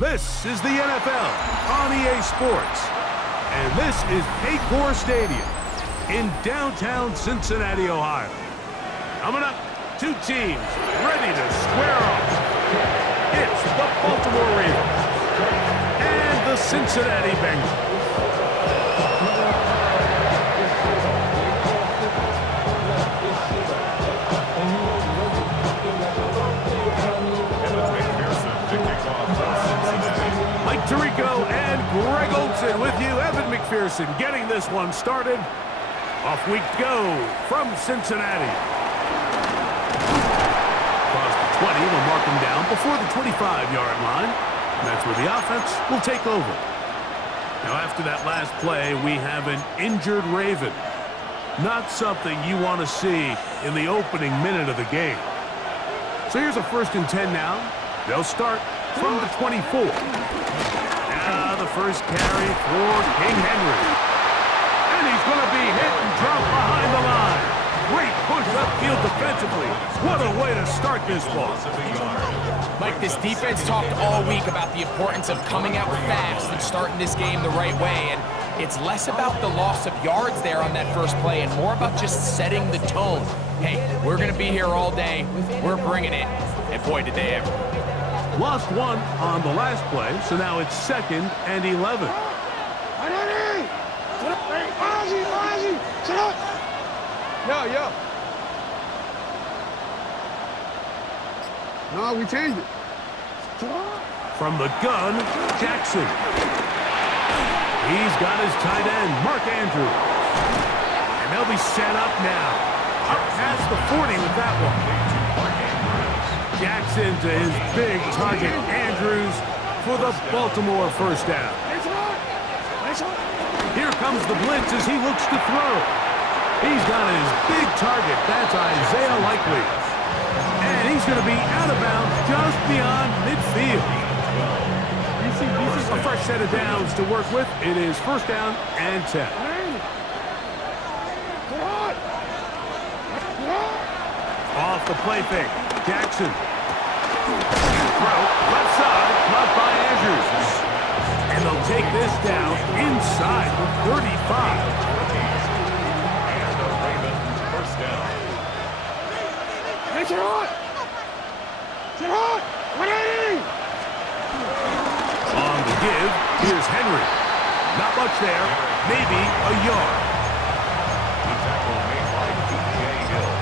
This is the NFL on EA Sports, and this is Paycor Stadium in downtown Cincinnati, Ohio. Coming up, two teams ready to square off. It's the Baltimore Ravens and the Cincinnati Bengals. Tirico and Greg Olsen with you. Evan McPherson getting this one started. Off we go from Cincinnati. Across the 20, we'll mark him down before the 25-yard line. And that's where the offense will take over. Now, after that last play, we have an injured Raven. Not something you want to see in the opening minute of the game. So here's a 1st and 10 now. They'll start from the 24. Now the first carry for King Henry. And he's going to be hit and dropped behind the line. Great push upfield defensively. What a way to start this ball. Mike, this defense talked all week about the importance of coming out fast and starting this game the right way. And it's less about the loss of yards there on that first play and more about just setting the tone. Hey, we're going to be here all day. We're bringing it. And boy, did they ever. Lost one on the last play, so now it's 2nd and 11. Yo. No, we changed it. From the gun, Jackson. He's got his tight end, Mark Andrews. And they'll be set up now. Up past the 40 with that one. Jackson to his big target, Andrews, for the Baltimore first down. Here comes the blitz as he looks to throw. He's got his big target. That's Isaiah Likely. And he's going to be out of bounds just beyond midfield. A fresh set of downs to work with. It is 1st down and 10. Off the play fake. Jackson. Throw, left side, caught by Andrews. And they'll take this down inside the 35. And the Raven first down. Get hot! 180! On the give, here's Henry. Not much there, maybe a yard. The tackle made by DJ Hill.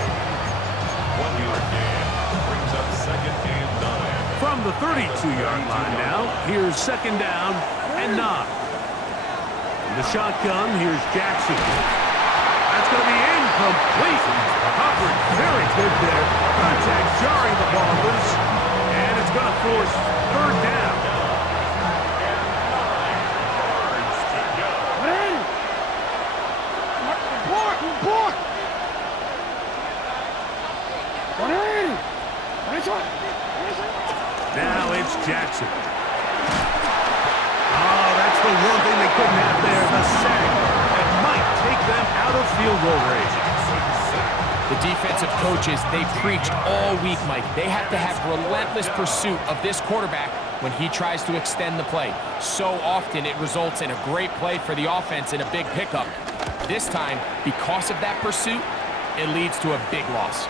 1 yard gain brings up 2nd and 9. From the 32-yard line now, here's 2nd down and 9. In the shotgun, here's Jackson. That's going to be incomplete. Coverage very good there. Contact jarring the ball loose. And it's going to force 3rd down. Now it's Jackson. Oh, that's the one thing they couldn't have there, the sack that might take them out of field goal range. The defensive coaches, they preached all week, Mike. They have to have relentless pursuit of this quarterback when he tries to extend the play. So often it results in a great play for the offense and a big pickup. This time, because of that pursuit, it leads to a big loss.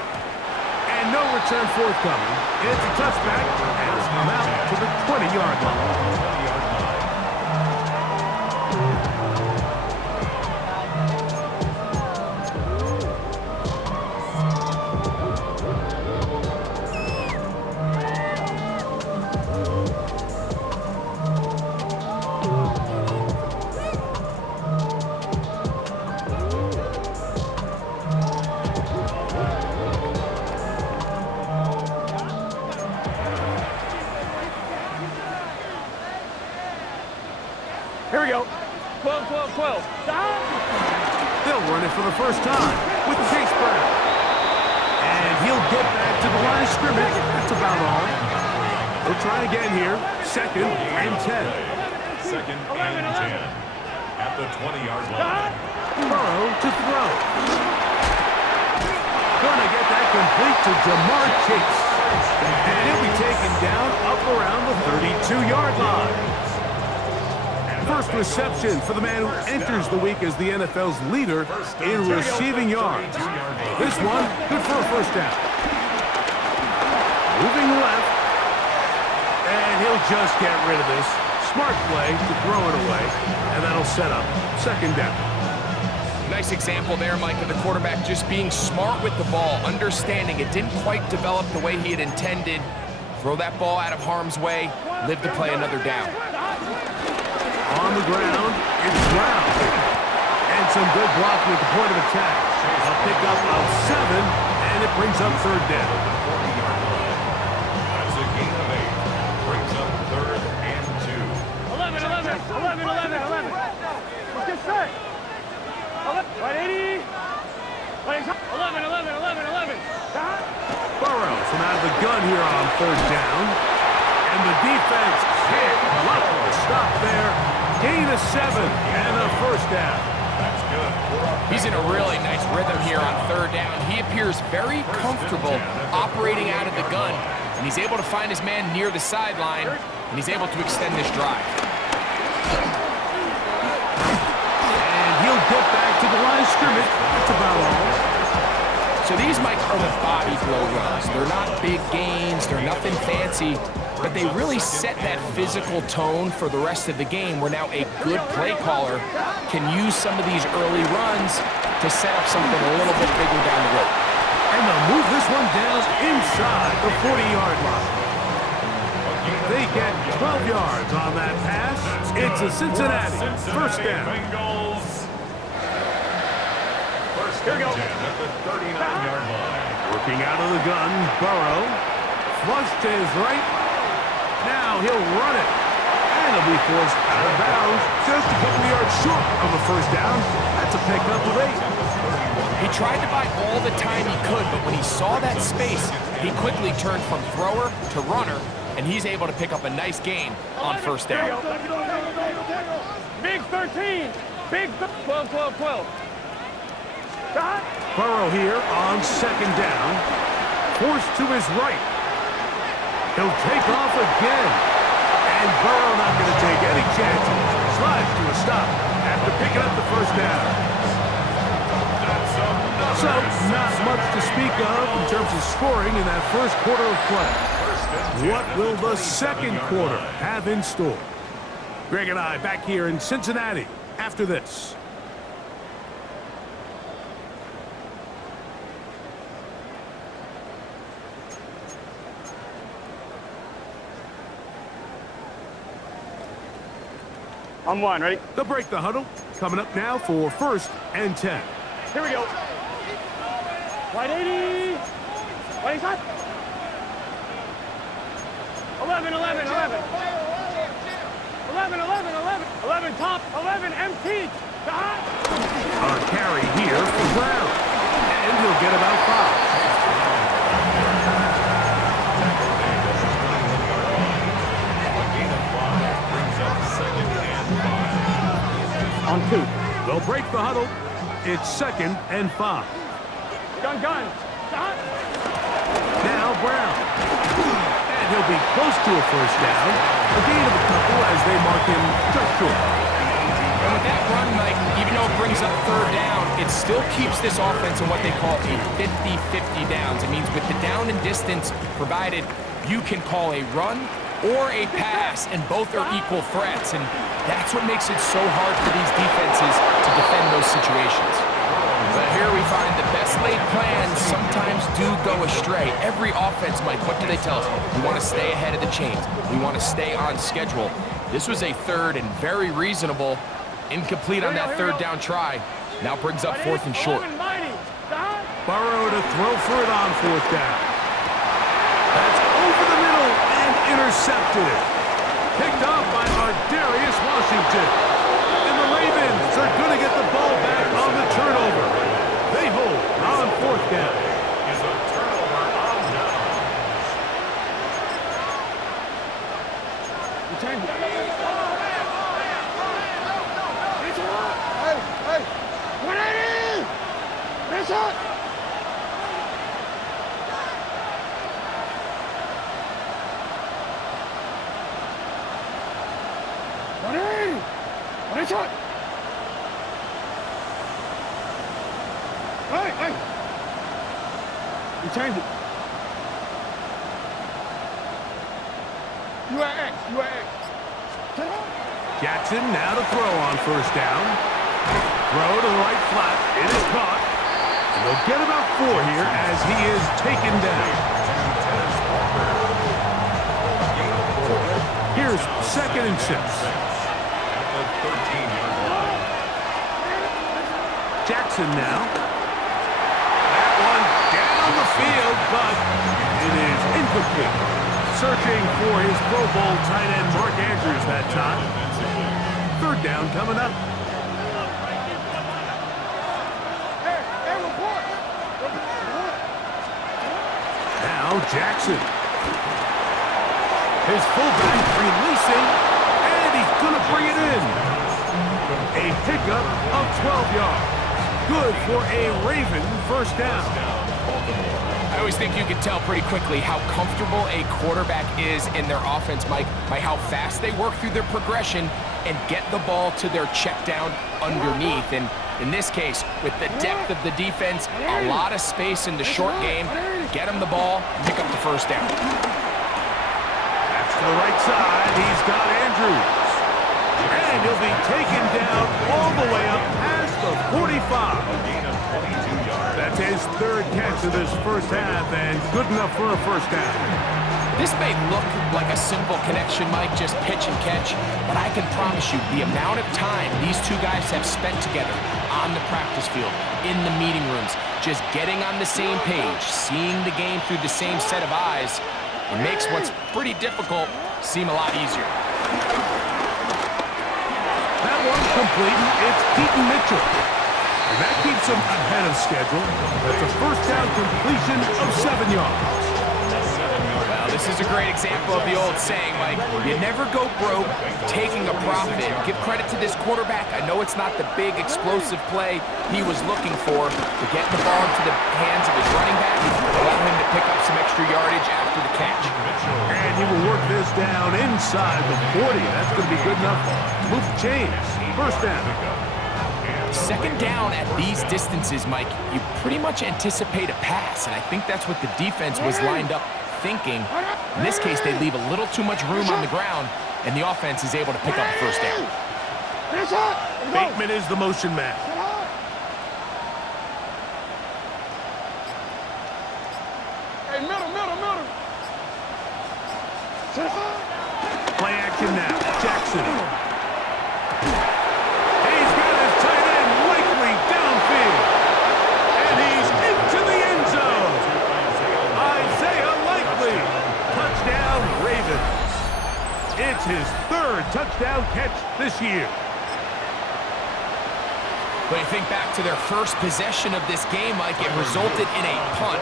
And no return forthcoming. It's a touchback, and it's come out to the 20-yard line. Here we go. 12. They'll run it for the first time with Chase Brown. And he'll get back to the line of scrimmage. That's about all. They'll try again here. 2nd and 10. 2nd and 10 at the 20-yard line. Burrow to throw. Gonna get that complete to Jamar Chase. And he'll be taken down up around the 32-yard line. First reception for the man who enters the week as the NFL's leader in receiving yards. This one, good for a first down. Moving left. And he'll just get rid of this. Smart play to throw it away. And that'll set up second down. Nice example there, Mike, of the quarterback just being smart with the ball, understanding it didn't quite develop the way he had intended. Throw that ball out of harm's way, live to play another down. On the ground, it's Brown. And some good blocking at the point of attack. A pickup of 7, and it brings up third down. That's a gain of 8. Brings up 3rd and 2. 11. Let's get set. 180. 11. Burrow from out of the gun here on third down. And the defense can't come up with a stop there. Gain of 7 and a first down. That's good. He's in a really nice rhythm here on third down. He appears very comfortable operating out of the gun, and he's able to find his man near the sideline, and he's able to extend this drive. And he'll get back to the line of scrimmage. That's about all. So these, Mike, are the body blow runs. They're not big gains, they're nothing fancy, but they really set that physical tone for the rest of the game where now a good play caller can use some of these early runs to set up something a little bit bigger down the road. And they'll move this one down inside the 40-yard line. They get 12 yards on that pass. It's a Cincinnati first down. Bengals. First and 10 at the 39-yard line. Working out of the gun, Burrow. Flush to his right. Now he'll run it. And he'll be forced out of bounds. Just a couple yards short of a first down. That's a pickup of 8. He tried to buy all the time he could, but when he saw that space, he quickly turned from thrower to runner, and he's able to pick up a nice gain on first down. Big 13. Big 12. Burrow here on second down. Forced to his right. He'll take off again. And Burrow not going to take any chances. Slides to a stop after picking up the first down. So, not much to speak of in terms of scoring in that first quarter of play. What will the second quarter have in store? Greg and I back here in Cincinnati after this. On one, ready? They'll break the huddle. Coming up now for first and 10. Here we go. 180. 25. 11. 11 top. 11 empty. A carry here for Brown. And he'll get about 5. On 2. They'll break the huddle. It's second and 5. Gun. Now Brown. And he'll be close to a first down. A gain of a couple as they mark him just short. And with that run, Mike, even though it brings up third down, it still keeps this offense in what they call a 50-50 downs. It means with the down and distance provided, you can call a run or a pass, and both are equal threats. And that's what makes it so hard for these defenses to defend those situations. But here we find the best laid plans sometimes do go astray. Every offense, Mike, what do they tell us? We want to stay ahead of the chains. We want to stay on schedule. This was a third and very reasonable. Incomplete on that third down try. Now brings up fourth and short. Burrow to throw for it on fourth down. That's over the middle and intercepted. Picked off by Darius Washington. And the Ravens are going to get the ball back on the turnover. They hold on fourth down. Is a turnover on downs. Return. Hey. 180. Finish up. Nice shot. Hey. You changed it. You are X. Jackson now to throw on first down. Throw to the right flat. It is caught. And they'll get about 4 here as he is taken down. Here's 2nd and 6. At the 13-yard line. Jackson now. That one down the field, but it is incomplete. Searching for his Pro Bowl tight end Mark Andrews that time. 3rd down coming up. Hey, report. Now Jackson. His fullback releasing, and he's going to bring it in. A pickup of 12 yards. Good for a Raven first down. I always think you can tell pretty quickly how comfortable a quarterback is in their offense, Mike, by how fast they work through their progression and get the ball to their check down underneath. And in this case, with the depth of the defense, a lot of space in the short game, get him the ball, pick up the first down. That's to the right side. He's got Andrews. And he'll be taken down all the way up past the 45. That's his 3rd catch of this first half, and good enough for a first down. This may look like a simple connection, Mike, just pitch and catch, but I can promise you the amount of time these two guys have spent together on the practice field, in the meeting rooms, just getting on the same page, seeing the game through the same set of eyes, it makes what's pretty difficult seem a lot easier. That one complete. It's Keaton Mitchell. And that keeps him ahead of schedule. That's a first down completion of 7 yards. Well, this is a great example of the old saying, Mike, you never go broke taking a profit. Give credit to this quarterback. I know it's not the big explosive play he was looking for, but getting the ball into the hands of his running back allow him to pick up some extra yardage after the catch. And he will work this down inside the 40. That's going to be good enough to move the chains. First down. 2nd down at these distances, Mike, you pretty much anticipate a pass, and I think that's what the defense was lined up thinking. In this case, they leave a little too much room on the ground, and the offense is able to pick up a first down. Bateman is the motion man. Hey, middle. Play action now. Jackson. He's got his tight end Likely downfield. And he's into the end zone. Isaiah Likely. Touchdown, Ravens. It's his 3rd touchdown catch this year. But you think back to their first possession of this game, Mike, it resulted in a punt.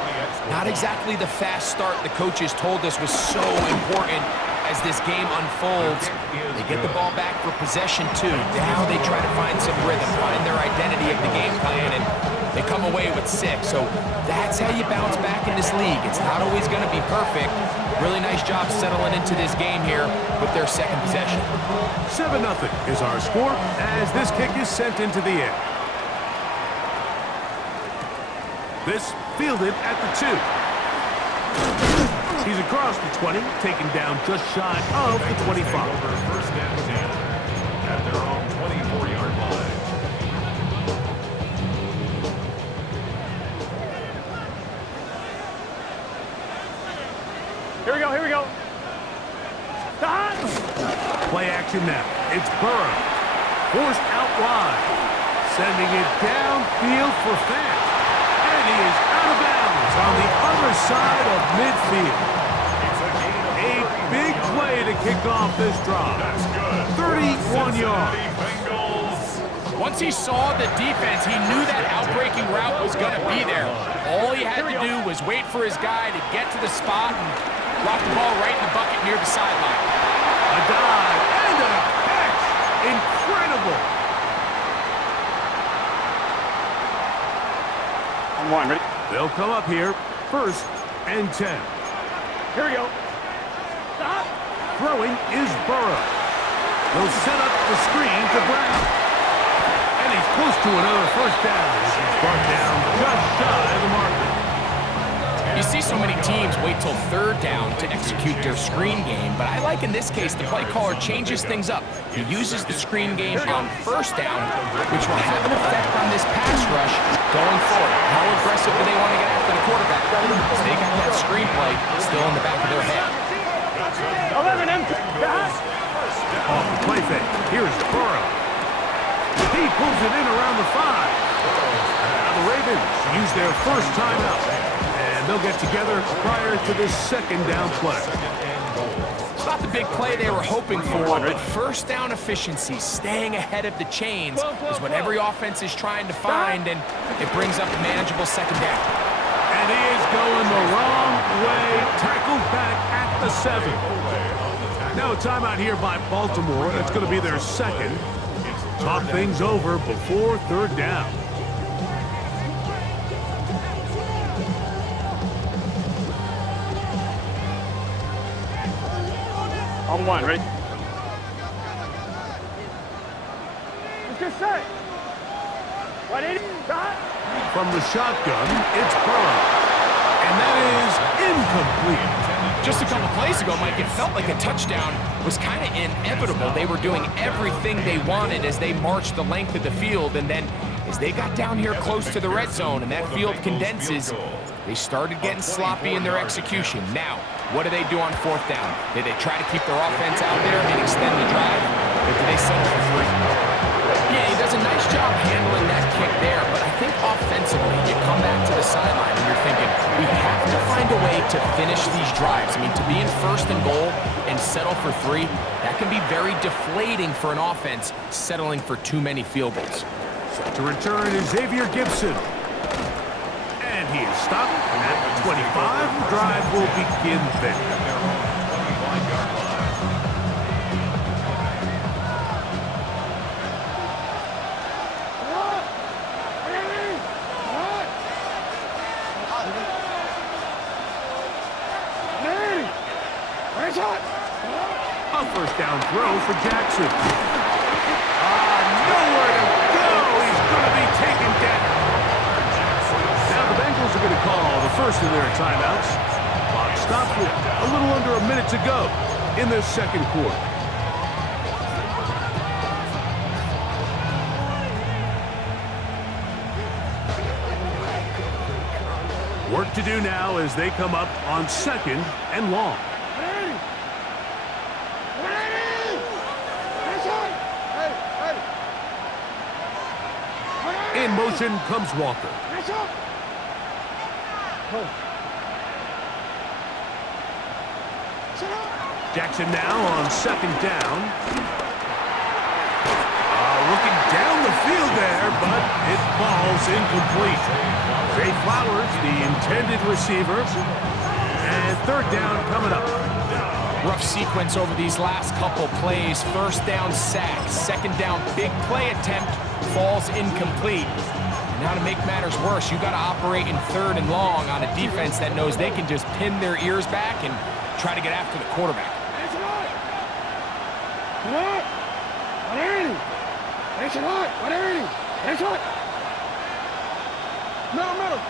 Not exactly the fast start the coaches told us was so important as this game unfolds. They get the ball back for possession 2. Now they try to find some rhythm, find their identity of the game plan, and they come away with 6. So that's how you bounce back in this league. It's not always going to be perfect. Really nice job settling into this game here with their 2nd possession. 7-0 is our score as this kick is sent into the air. This fielded at the 2. He's across the 20, taken down just shy of the 25. First and 10 at their own 24-yard line. Here we go. Play action now. It's Burrow. Forced out wide. Sending it downfield for Fant. And he is out of bounds on the other side of midfield. A big play to kick off this drive. 31 yards. Once he saw the defense, he knew that outbreaking route was going to be there. All he had to do was wait for his guy to get to the spot and drop the ball right in the bucket near the sideline. A dive and a catch. Incredible. On 1, ready? They'll come up here. 1st and 10. Here we go. Stop. Throwing is Burrow. They'll set up the screen to Brown. And he's close to another first down. He's brought down just shy of the marker. You see so many teams wait till third down to execute their screen game, but I like in this case the play caller changes things up. He uses the screen game on first down, which will have an effect on this pass rush going forward. How aggressive do they want to get after the quarterback? Because they got that screen play still in the back of their head. 11 empty. Off the play fake. Here's Burrow. He pulls it in around the 5. Now the Ravens use their first timeout. And they'll get together prior to this second down play. It's not the big play they were hoping for, but first down efficiency, staying ahead of the chains, is what every offense is trying to find, and it brings up a manageable second down. And he is going the wrong way. Tackled back at the 7. Now a timeout here by Baltimore. That's going to be their second. Talk things over before third down. On one, ready? Let's get set. 180, dot. From the shotgun, it's Burrow. And that is incomplete. Just a couple plays ago, Mike, it felt like a touchdown was kind of inevitable. They were doing everything they wanted as they marched the length of the field, and then as they got down here close to the red zone and that field condenses, they started getting sloppy in their execution. Now, what do they do on fourth down? Did they try to keep their offense out there and extend the drive, or did they settle for 3? Yeah, he does a nice job handling that kick there, but I think offensively, you come back to the sideline and you're thinking, we have to find a way to finish these drives. I mean, to be in first and goal and settle for 3, that can be very deflating for an offense settling for too many field goals. Set to return is Xavier Gibson. And he is stopped at the 25. The drive will begin there. A first down throw for Jackson. Nowhere to go. He's going to be taken down. Now the Bengals are going to call the first of their timeouts. Clock stops with a little under a minute to go in this second quarter. Work to do now as they come up on second and long. In motion comes Walker. Jackson now on second down. Looking down the field there, but it falls incomplete. Zay Flowers, the intended receiver. And third down coming up. Rough sequence over these last couple plays. First down sack, second down big play attempt, falls incomplete. Now to make matters worse, you got to operate in third and long on a defense that knows they can just pin their ears back and try to get after the quarterback. Middle.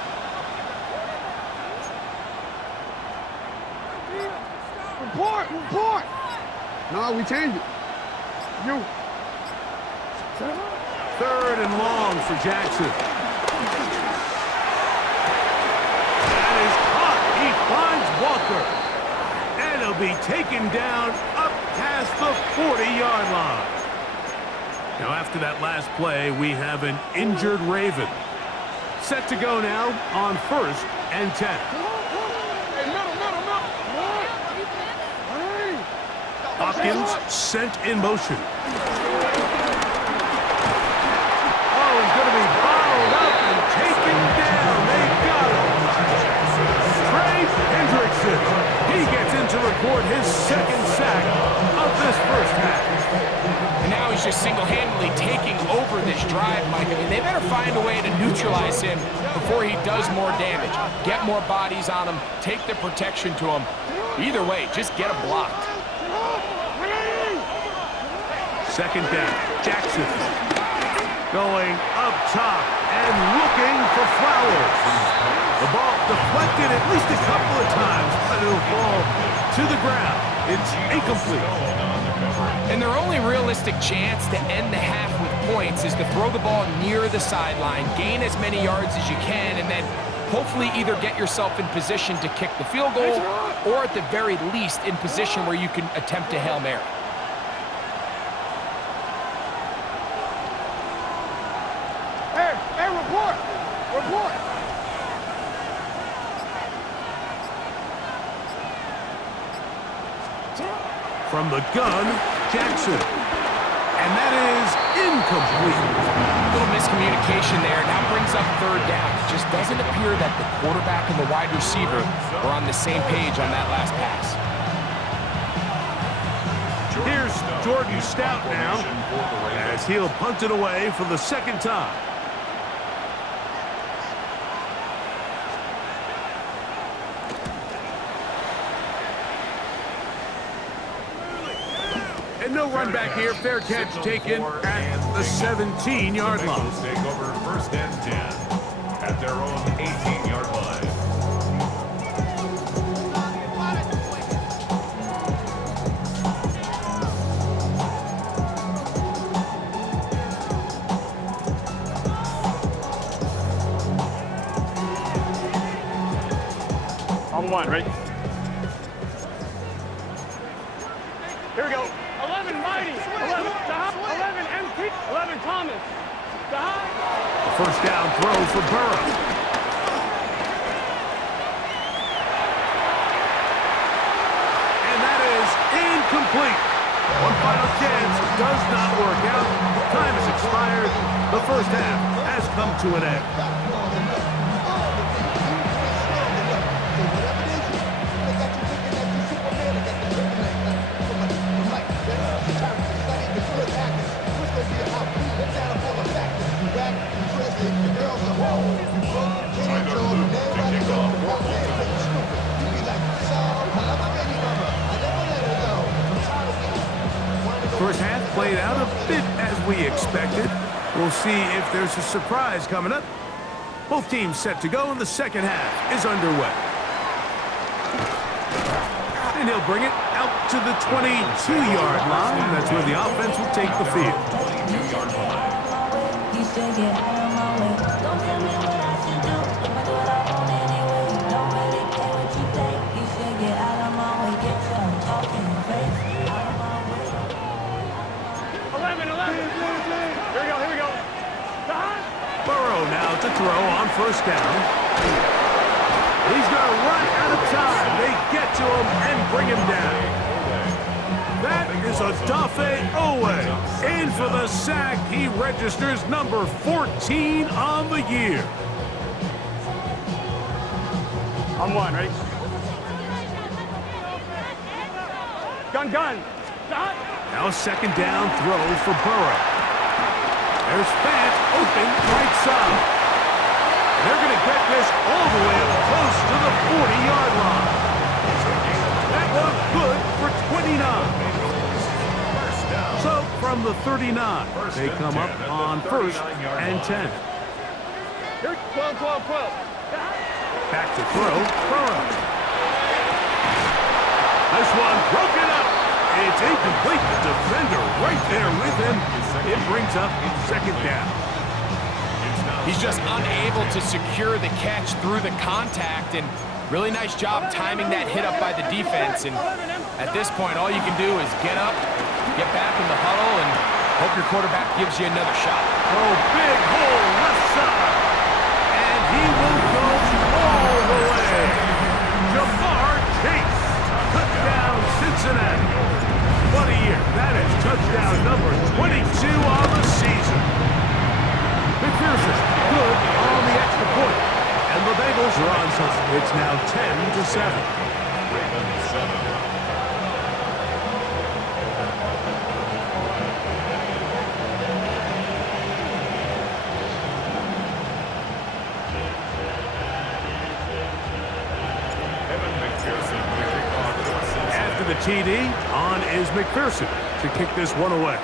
Report. No, we changed it. You. Third and long for Jackson. That is caught. He finds Walker. And he'll be taken down up past the 40-yard line. Now after that last play, we have an injured Raven. Set to go now on first and 10. Hopkins sent in motion. Oh, he's going to be bottled up and taken down. They got him. Trey Hendrickson. He gets in to record his second sack of this first half. And now he's just single-handedly taking over this drive, Mike. I mean, they better find a way to neutralize him before he does more damage. Get more bodies on him. Take the protection to him. Either way, just get him blocked. Second down. Jackson going up top and looking for Flowers. The ball deflected at least a couple of times, but it'll fall to the ground. It's incomplete. And their only realistic chance to end the half with points is to throw the ball near the sideline, gain as many yards as you can, and then hopefully either get yourself in position to kick the field goal or at the very least in position where you can attempt a Hail Mary. Hey, report! Report! From the gun, Jackson. And that is incomplete. Little miscommunication there. Now brings up third down. It just doesn't appear that the quarterback and the wide receiver are on the same page on that last pass. Here's Jordan Stout now as he'll punt it away for the second time. And no run back here. Fair catch taken at the 17-yard line. Bengals take over first and 10 at their own 18-yard line. On one, ready? Here we go. 11 Mighty. 11 empty. 11 Thomas. The first down throw for Burrow. And that is incomplete. One final chance does not work out. Time has expired. The first half has come to an end. First half played out a bit as we expected. We'll see if there's a surprise coming up. Both teams set to go, and the second half is underway. And he'll bring it out to the 22-yard line. That's where the offense will take the field. 22-yard line. You should get out of my way. Don't tell me what I should do. I'ma do what I want anyway. Don't really care what you think. You should get out of my way. Get your talking face out of my way. 11. Here we go. Burrow now to throw on first down. He's going to run out of time. They get to him and bring him down. That is Odafe Owe. In for the sack. He registers number 14 on the year. On one, ready? Gun. Now a second down throw for Burrow. There's Fant open right side. And they're going to get this all the way up close to the 40-yard line. That looked good for 29. So from the 39, they come up on first and 10. Here, 12. Back to throw, Burrow. This one broken up. It's incomplete. The defender right there with him. It brings up second down. He's just unable to secure the catch through the contact, and really nice job timing that hit up by the defense. And at this point, all you can do is get up, get back in the huddle, and hope your quarterback gives you another shot. Oh, big hole left side. And he will go all the way. Jamar Chase. Touchdown, Cincinnati. What a year. That is touchdown number 22 on the season. McPherson, good on the extra point. And the Bengals are on top. It's now 10-7. Ravens 7. After the TD, on is McPherson to kick this one away.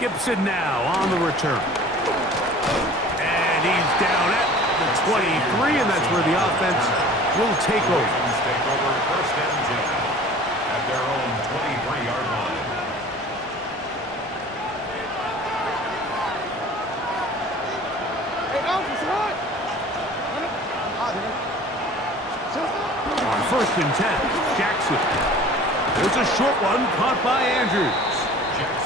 Gibson now on the return. And he's down at the 23, and that's where the offense will take over. Ravens take over first and 10 at their own 23-yard line. On first and 10, Jackson. There's a short one caught by Andrews.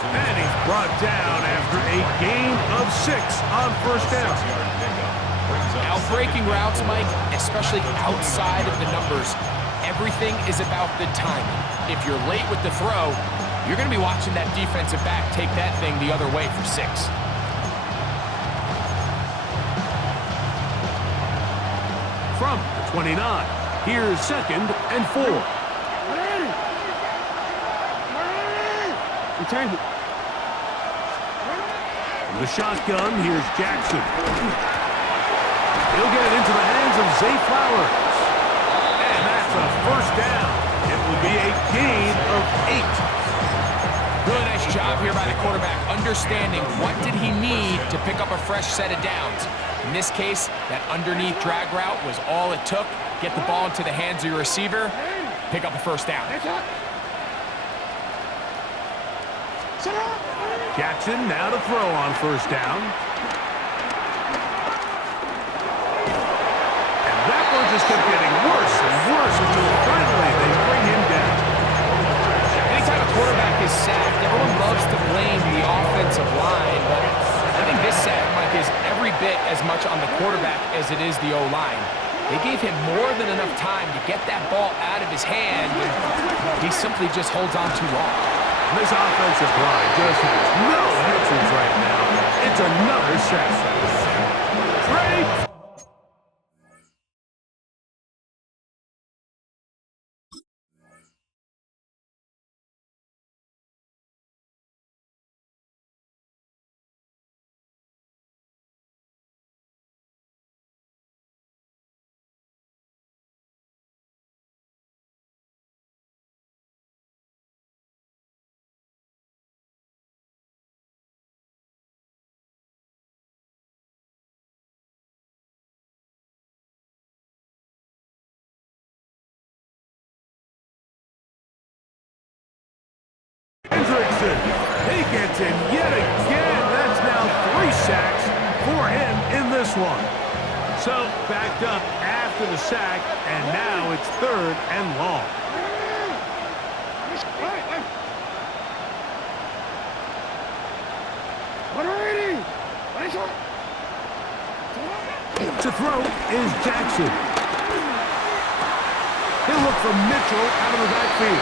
And he's brought down after a gain of 6 on first down. Outbreaking routes, Mike, especially outside of the numbers, everything is about the timing. If you're late with the throw, you're going to be watching that defensive back take that thing the other way for 6. From the 29, here's second and 4. Return it. From the shotgun, here's Jackson. He'll get it into the hands of Zay Flowers. And that's a first down. It will be a gain of 8. Really nice job here by the quarterback, understanding what did he need to pick up a fresh set of downs. In this case, that underneath drag route was all it took. Get the ball into the hands of your receiver, pick up a first down. Jackson now to throw on first down. And that one just kept getting worse and worse until finally they bring him down. Anytime a quarterback is sacked, everyone loves to blame the offensive line, but I think this sack, Mike, is every bit as much on the quarterback as it is the O-line. They gave him more than enough time to get that ball out of his hand, and he simply just holds on too long. This offensive line just has no answers right now. It's another sack. Trey. Hendrickson, he gets in yet again. That's now 3 sacks for him in this one. So backed up after the sack, and now it's 3rd and long. To throw is Jackson. He'll look for Mitchell out of the backfield.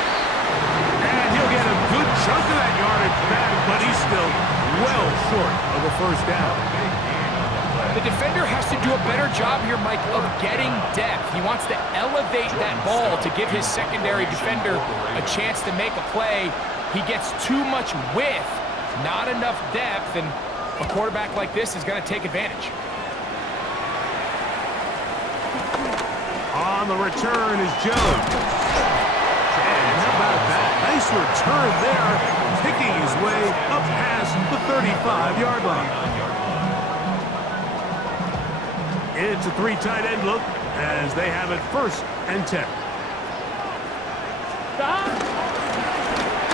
And he'll get a good chunk of that yardage back, but he's still well short of a first down. The defender has to do a better job here, Mike, of getting depth. He wants to elevate that ball to give his secondary defender a chance to make a play. He gets too much width, not enough depth, and a quarterback like this is going to take advantage. On the return is Jones. And how about that? Nice return there, picking his way up past the 35-yard line. It's a 3 tight end look as they have it 1st and 10.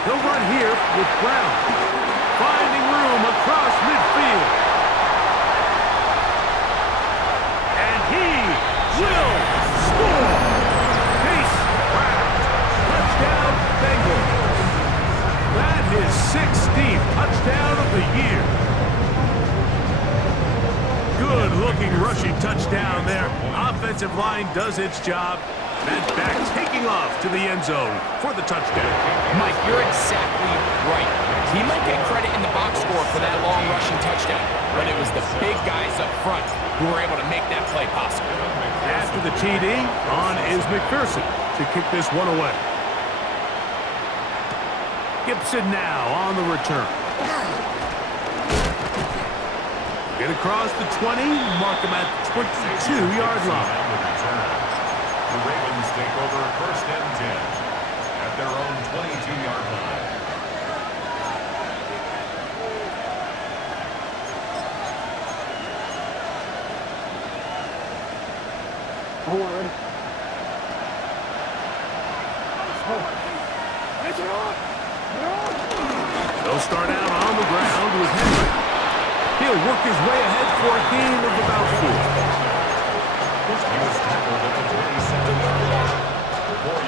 He'll run here with Brown, finding room across midfield. And he will score. Chase Brown, touchdown Bengals. That is 16th touchdown of the year. Good-looking rushing touchdown there. Offensive line does its job. That back taking off to the end zone for the touchdown. Mike, you're exactly right. He might get credit in the box score for that long rushing touchdown, but it was the big guys up front who were able to make that play possible. After the TD, on is McPherson to kick this one away. Gibson now on the return. Get across the 20, mark him at the 22-yard line. The Ravens take over 1st and 10 at their own 22-yard line. They'll start out on the ground with Henry. He'll work his way ahead for a gain of about 4. He was tackled at the 27-yard line.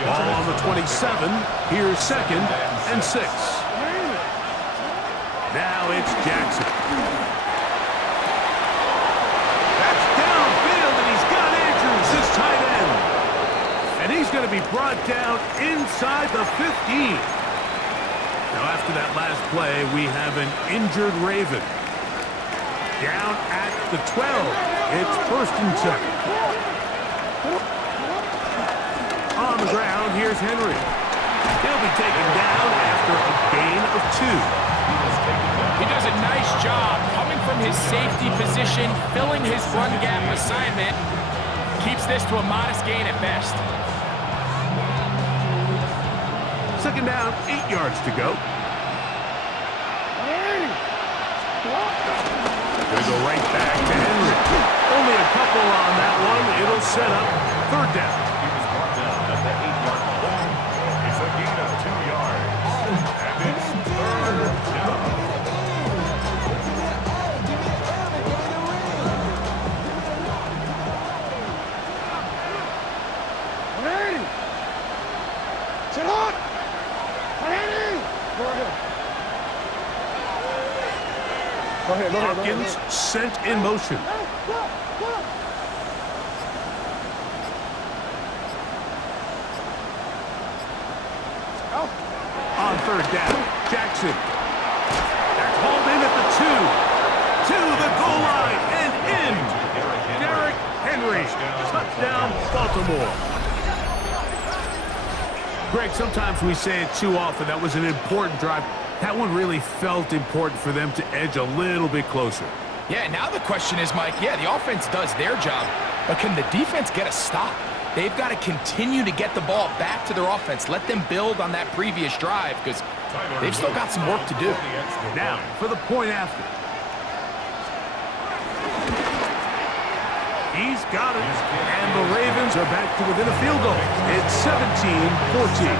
Ball on the 27. Here's 2nd and 6. Now it's Jackson. That's downfield, and he's got Andrews, his tight end. And he's going to be brought down inside the 15. Now, after that last play, we have an injured Raven. Down at the 12. It's 1st and 7. On the ground, here's Henry. He'll be taken down after a gain of 2. He does a nice job coming from his safety position, filling his run gap assignment. Keeps this to a modest gain at best. 2nd down, 8 yards to go. Gonna go right back to Henry. Only a couple on that one. It'll set up 3rd down. He was brought down at the 8-yard line. It's a gain of 2 yards. And it's 3rd down. Sit up! Go ahead. Hopkins sent in motion. On 3rd down, Jackson. That's hauled in at the 2. To the goal line and in. Derrick Henry. Touchdown, Baltimore. Greg, sometimes we say it too often. That was an important drive. That one really felt important for them to edge a little bit closer. Yeah, now the question is, Mike, yeah, the offense does their job, but can the defense get a stop? They've got to continue to get the ball back to their offense. Let them build on that previous drive because they've still got some work to do. Now, for the point after. He's got it, and the Ravens are back to within a field goal. It's 17-14.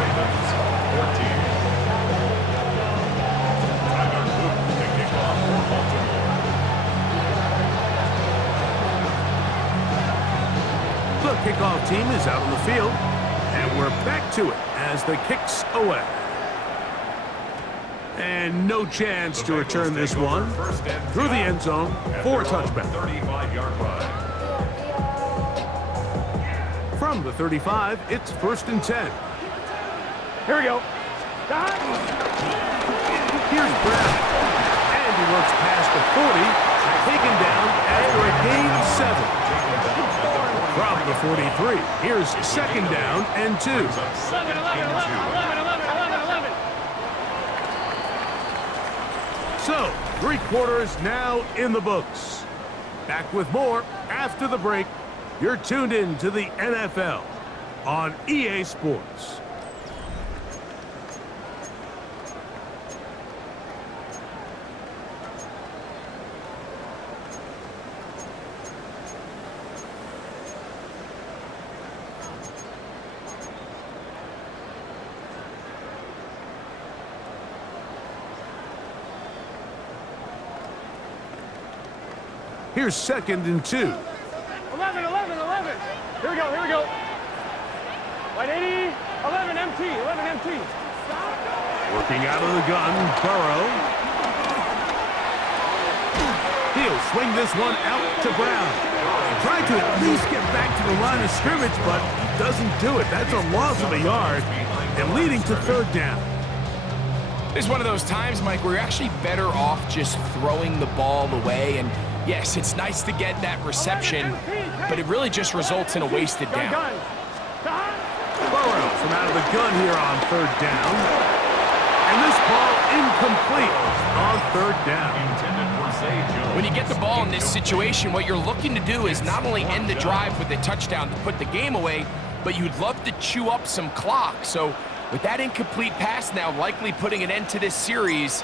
Ravens 14. The kickoff team is out on the field, and we're back to it as the kick's away. And no chance to return this one through the end zone for a touchback. 35-yard line. From the 35, it's 1st and 10. Here we go. Here's Brown, and he works past the 40, taken down after a gain of 7. From the 43, here's 2nd down and 2. 11. So, 3 quarters now in the books. Back with more after the break. You're tuned in to the NFL on EA Sports. Here's 2nd and 2. 11. Here we go. White 80, 11 MT. Working out of the gun, Burrow. He'll swing this one out to Brown. Trying to at least get back to the line of scrimmage, but he doesn't do it. That's a loss of a yard and leading to 3rd down. It's one of those times, Mike, where you're actually better off just throwing the ball away. And yes, it's nice to get that reception, but it really just results in a wasted down. Burrow from out of the gun here on 3rd down. And this ball incomplete on 3rd down. When you get the ball in this situation, what you're looking to do is not only end the drive with a touchdown to put the game away, but you'd love to chew up some clock. So with that incomplete pass now likely putting an end to this series,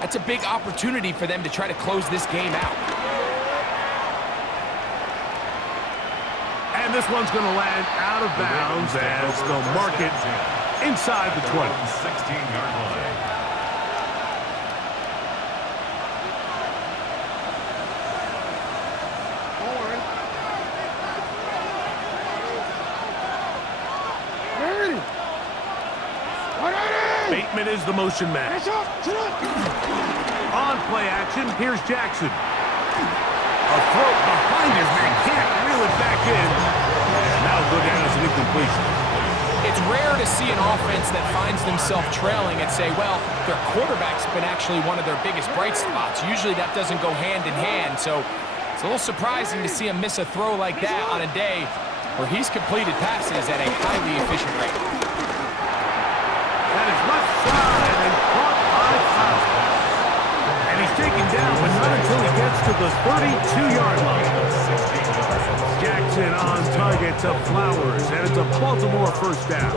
that's a big opportunity for them to try to close this game out. And this one's going to land out of bounds as they'll mark it inside the 20. 16-yard line. Bateman is the motion man. On play action, here's Jackson. A throw behind his man, can't reel it back in. And that'll go down as an incompletion. It's rare to see an offense that finds themselves trailing and say, well, their quarterback's been actually one of their biggest bright spots. Usually that doesn't go hand in hand, so it's a little surprising to see him miss a throw like that on a day where he's completed passes at a highly efficient rate. That is left side and caught by Powell. And he's taken down, but not until he gets to the 32-yard line. Jackson on target to Flowers, and it's a Baltimore first down.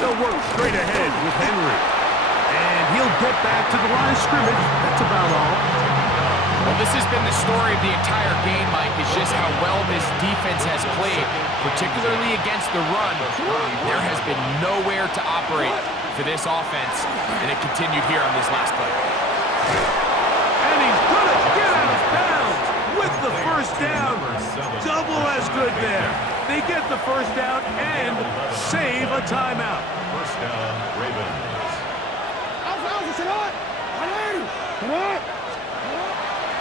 They'll work straight ahead with Henry. And he'll get back to the line of scrimmage. That's about all. Well, this has been the story of the entire game, Mike, is just how well this defense has played, particularly against the run. There has been nowhere to operate for this offense, and it continued here on this last play. And he's going to get out of bounds with the first down. Double as good there. They get the first down and save a timeout. First down, Ravens.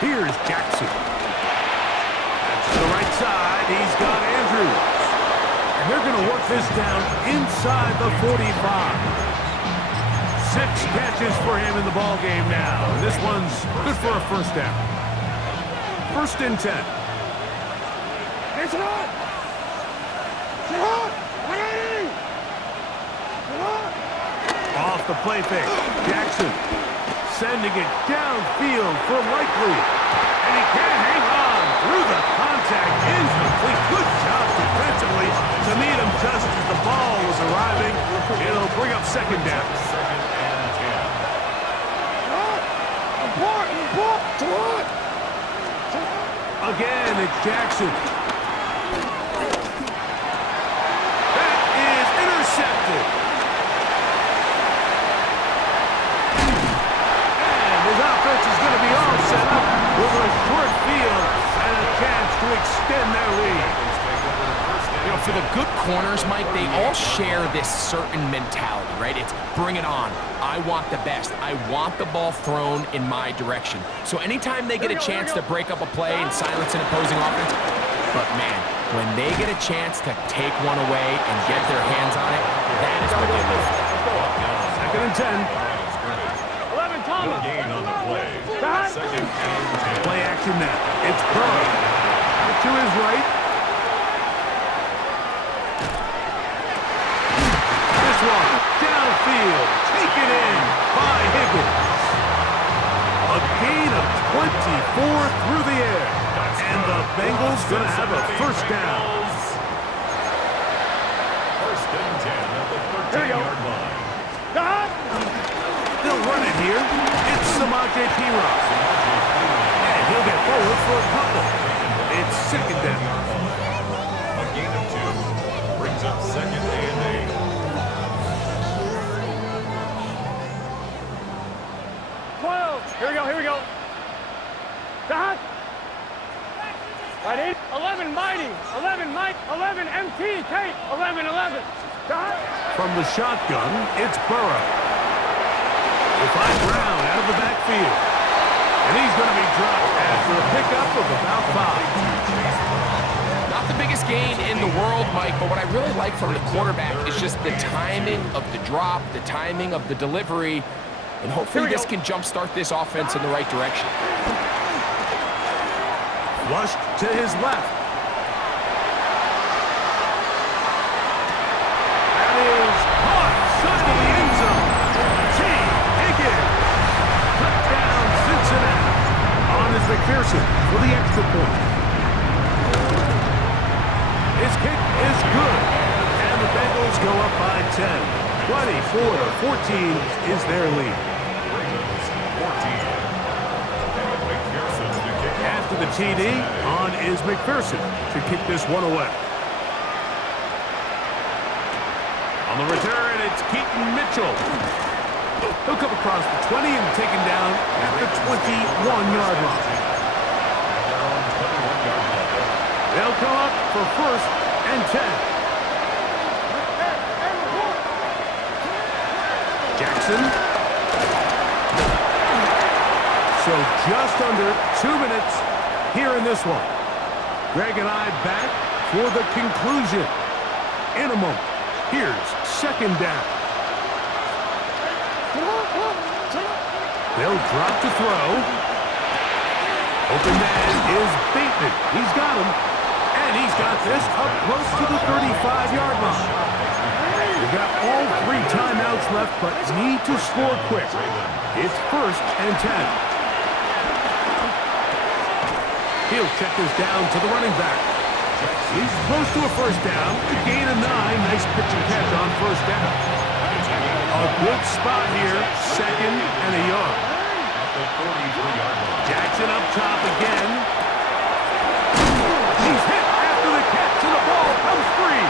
Here's Jackson. That's to the right side. He's got Andrews. And they're going to work this down inside the 45. 6 catches for him in the ball game now. And this one's good for a first down. First and 10. Off the play fake. Jackson sending it downfield for Likely. And he can't hang on through the contact. Incomplete. Good job defensively to meet him just as the ball was arriving. It'll bring up second down. Second and 10. Again, it's Jackson. That is intercepted. His offense is going to be all set up with a short field and a chance to extend their lead. You know, for the good corners, Mike, they all share this certain mentality, right? It's bring it on. I want the best. I want the ball thrown in my direction. So anytime they get a chance to break up a play and silence an opposing offense, but man, when they get a chance to take one away and get their hands on it, that is what they live for. Second and 10. No gain on the play. Second and 10. Play action now. It's Burrow. To his right. This one downfield. Taken in by Higgins. A gain of 24 through the air. And the Bengals going to have a first down. First and 10 at the 13-yard line. They'll run it here. It's Samaje Perine. And he'll get forward for a couple. It's second down. A gain of 2 brings up second and 8. 12. Here we go. Dot. Right 11 Mighty. 11 Mike. 11 MT. Kate. 11. Dot. From the shotgun, it's Burrow. They find Brown out of the backfield. And he's going to be dropped after a pickup of about 5. Not the biggest gain in the world, Mike, but what I really like from the quarterback is just the timing of the drop, the timing of the delivery, and hopefully this can jumpstart this offense in the right direction. Flushed to his left. That is caught side of the end zone. Touchdown, Cincinnati. On is McPherson for the extra point. His kick is good. And the Bengals go up by 10. 24-14 is their lead. Ravens 14. the TD. On is McPherson to kick this one away. On the return, it's Keaton Mitchell. He'll come across the 20 and taken down at the 21-yard line. They'll come up for 1st and 10. Jackson. So just under 2 minutes here in this one. Greg and I back for the conclusion in a moment. Here's 2nd down. They'll drop to throw. Open man is Bateman. He's got him. And he's got this up close to the 35-yard line. We've got all 3 timeouts left, but need to score quick. It's 1st and 10. He'll check this down to the running back. He's close to a 1st down. To gain a 9. Nice pitch and catch on 1st down. A good spot here. 2nd and a yard. Jackson up top again. He's hit after the catch, and the ball comes free.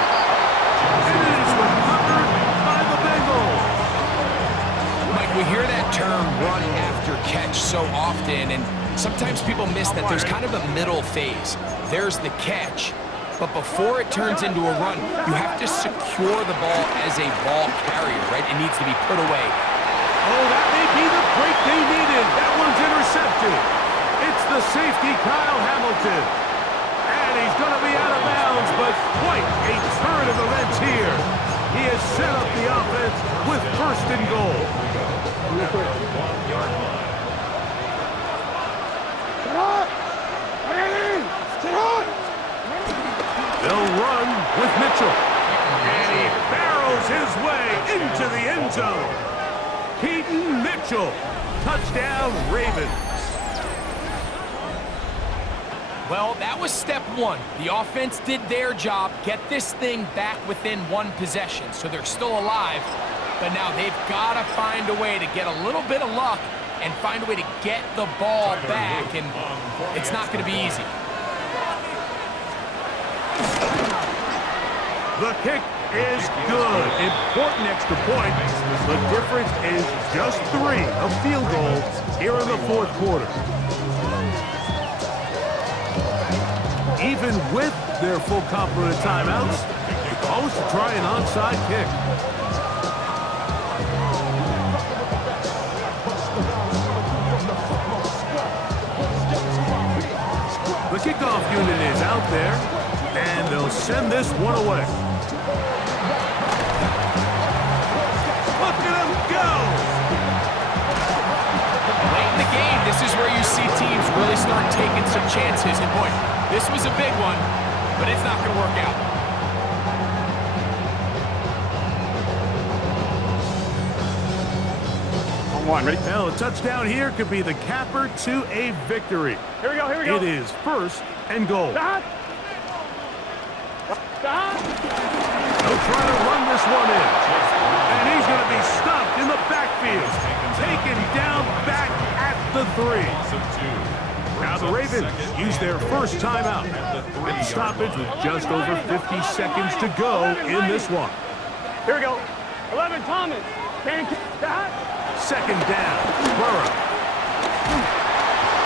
And it is recovered by the Bengals. Mike, we hear that term run after catch so often, and sometimes people miss that there's kind of a middle phase. There's the catch, but before it turns into a run, you have to secure the ball as a ball carrier, right? It needs to be put away. Oh, that may be the break they needed. That one's intercepted. It's the safety, Kyle Hamilton. And he's going to be out of bounds, but quite a turn of events here. He has set up the offense with 1st and goal. They'll run with Mitchell. And he barrels his way into the end zone. Keaton Mitchell. Touchdown, Ravens. Well, that was step 1. The offense did their job, get this thing back within 1 possession. So they're still alive, but now they've got to find a way to get a little bit of luck and find a way to get the ball back, and it's not going to be easy. The kick is good. Important extra point. The difference is just 3 of field goals here in the 4th quarter. Even with their full complement of timeouts, the call is to try an onside kick. The kickoff unit is out there, and they'll send this one away. Look at him go! Late in the game, this is where you see teams really start taking some chances. And boy, this was a big one, but it's not going to work out. On 1, ready? Well, a touchdown here could be the capper to a victory. Here we go, here we go. It is 1st and goal. Stop! Stop! They'll try to run this one in. And he's going to be stopped in the backfield. Taken down back at the 3. Now the Ravens use their 1st timeout. And the stoppage with just over 50 seconds to go in this one. Here we go. 11, Thomas. Can't kick that. 2nd down. Burrow.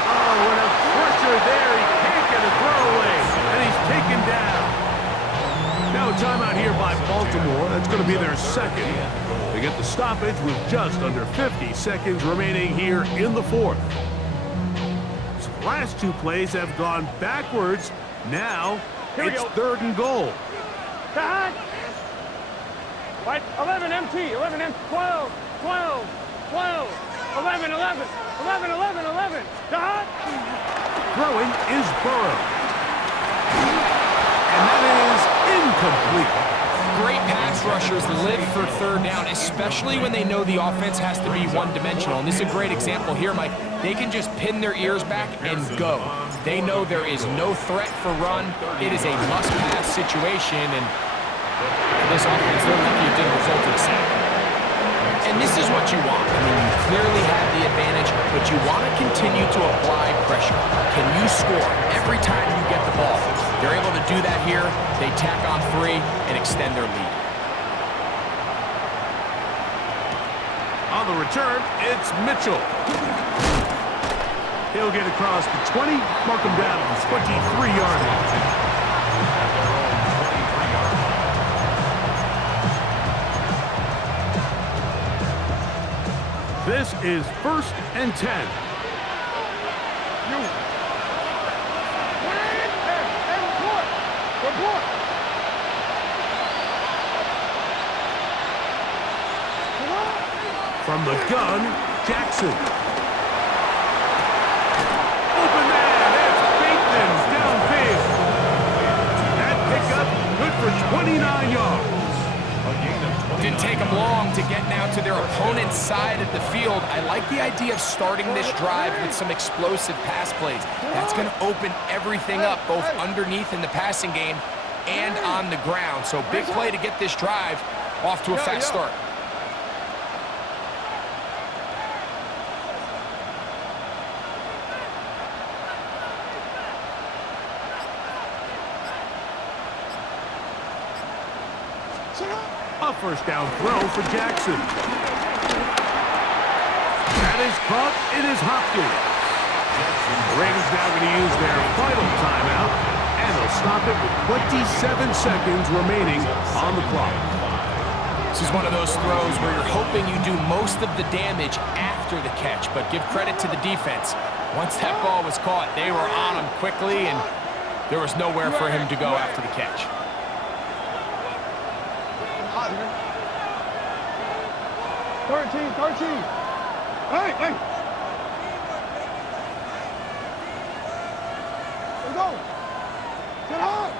Oh, and a pressure there. He can't get a throwaway. And he's taken down. Now a timeout here by Baltimore. That's going to be their 2nd. They get the stoppage with just under 50 seconds remaining here in the 4th. So the last 2 plays have gone backwards. Now it's 3rd and goal. That. Right, 11 MT, 11 M, 12, 12, 12, 11, 11, 11, 11, 11. Dot. Throwing is Burrow. And that is incomplete. Great pass rushers live for 3rd down, especially when they know the offense has to be one-dimensional. And this is a great example here, Mike. They can just pin their ears back and go. They know there is no threat for run. It is a must-pass situation, and for this offense, they're lucky it didn't result in a sack. And this is what you want. I mean, you clearly have the advantage, but you want to continue to apply pressure. Can you score every time you get the ball? They're able to do that here. They tack on 3 and extend their lead. On the return, it's Mitchell. He'll get across the 20, mark him down at the 23-yard line. This is 1st and 10. From the gun, Jackson. Open man, it's Bateman downfield. That pickup, good for 29 yards. Didn't take them long to get now to their opponent's side of the field. I like the idea of starting this drive with some explosive pass plays. That's going to open everything up, both underneath in the passing game and on the ground. So big play to get this drive off to a fast start. A first down throw for Jackson. That is caught. It is Hopkins. The Ravens now going to use their final timeout, and they'll stop it with 27 seconds remaining on the clock. This is one of those throws where you're hoping you do most of the damage after the catch, but give credit to the defense. Once that ball was caught, they were on him quickly, and there was nowhere for him to go after the catch. 13. Hey! Let's go. Get hard.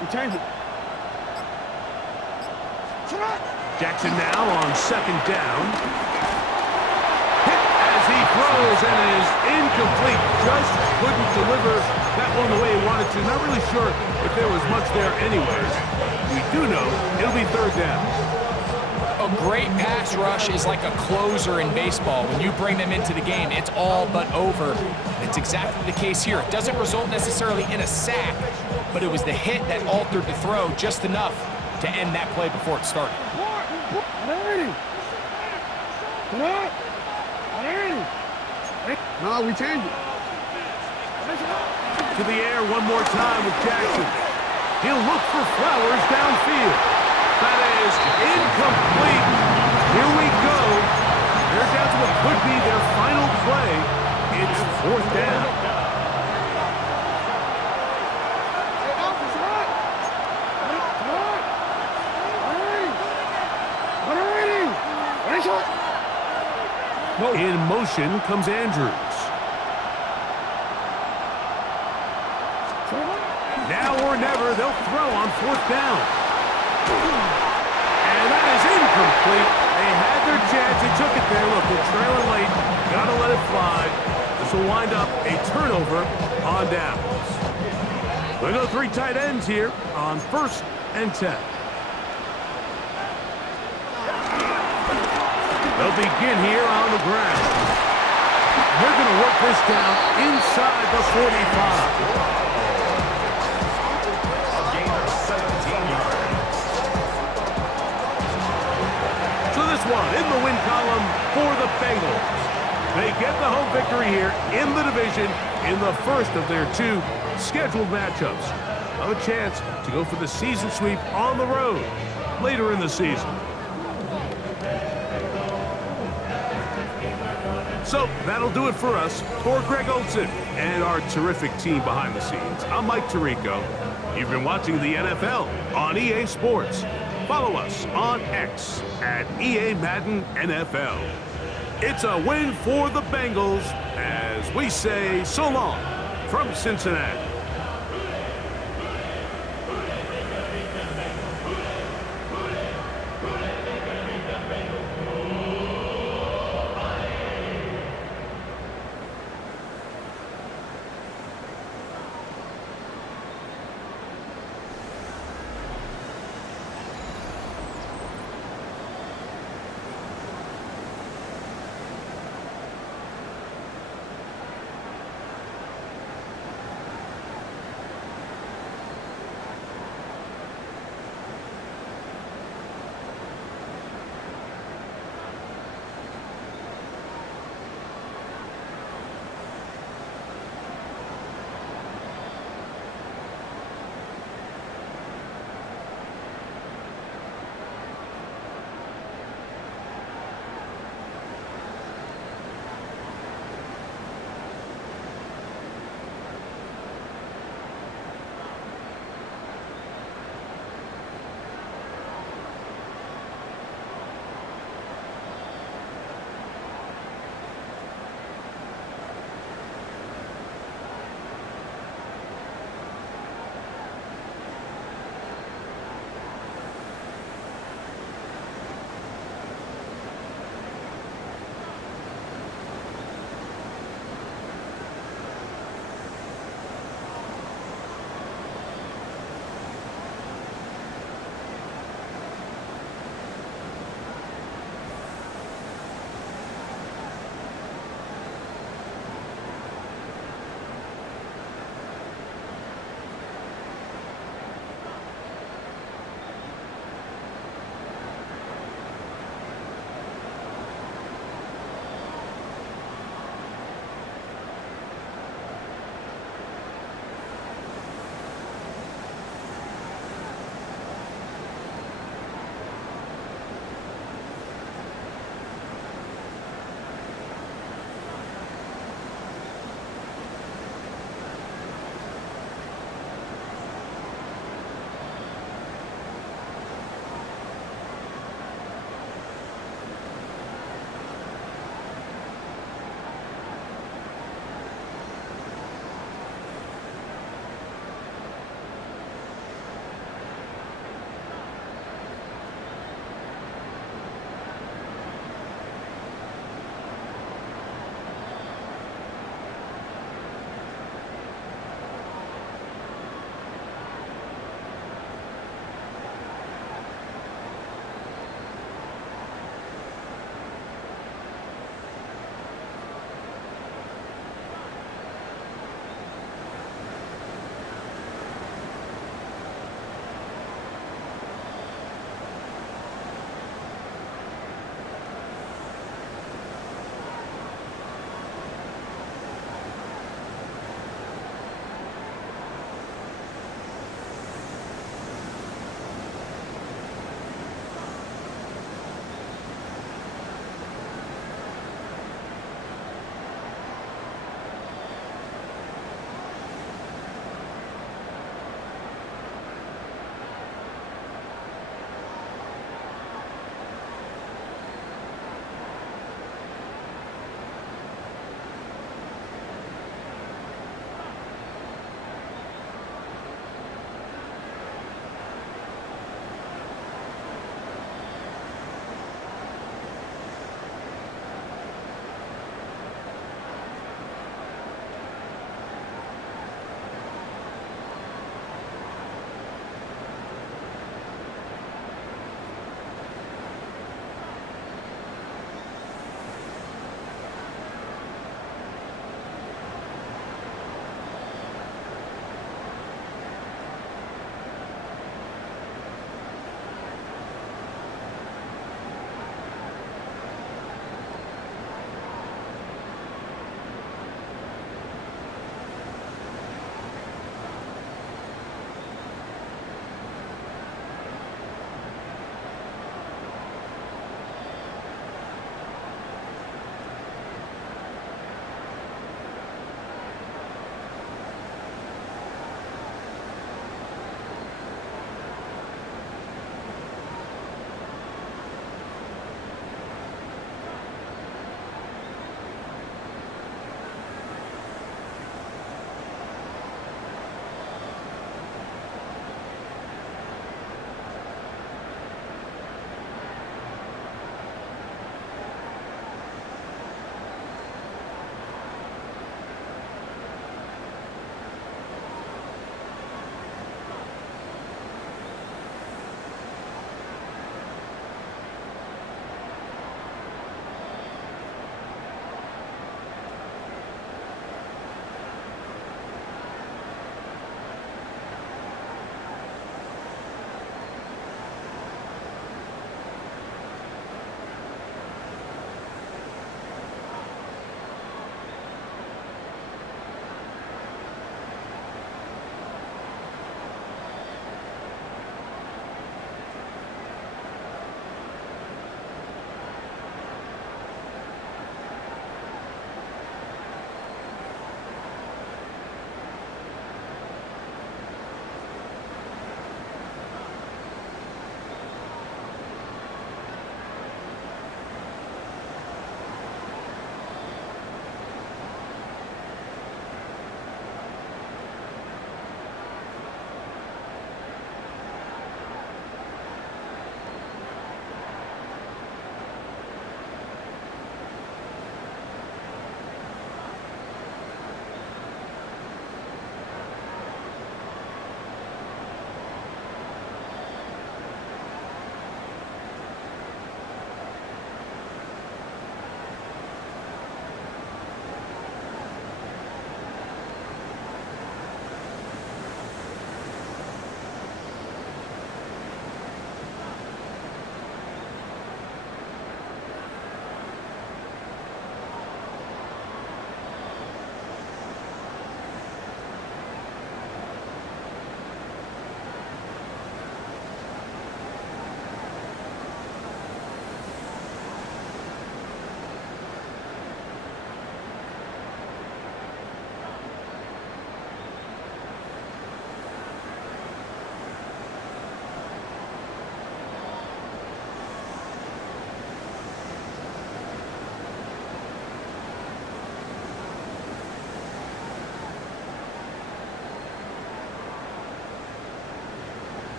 We change it. Jackson now on 2nd down. Hit as he throws, and it is incomplete. Just couldn't deliver that one the way he wanted to. Not really sure if there was much there anyways. We do know it'll be 3rd down. A great pass rush is like a closer in baseball. When you bring them into the game, it's all but over. It's exactly the case here. It doesn't result necessarily in a sack, but it was the hit that altered the throw just enough to end that play before it started. No, we changed it. To the air one more time with Jackson. He'll look for Flowers downfield. That is incomplete. Here we go. They're down to what could be their final play. It's 4th down. In motion comes Andrews. Now or never, they'll throw on 4th down. And that is incomplete. They had their chance. They took it there. Look, they're trailing late. Gotta let it fly. This will wind up a turnover on downs. We'll go 3 tight ends here on 1st and 10. They'll begin here on the ground. They're going to work this down inside the 45. One in the win column for the Bengals. They get the home victory here in the division in the first of their 2 scheduled matchups. A chance to go for the season sweep on the road later in the season. So that'll do it for us. For Greg Olson and our terrific team behind the scenes, I'm Mike Tirico. You've been watching the NFL on EA Sports. Follow us on X at EA Madden NFL. It's a win for the Bengals as we say so long from Cincinnati.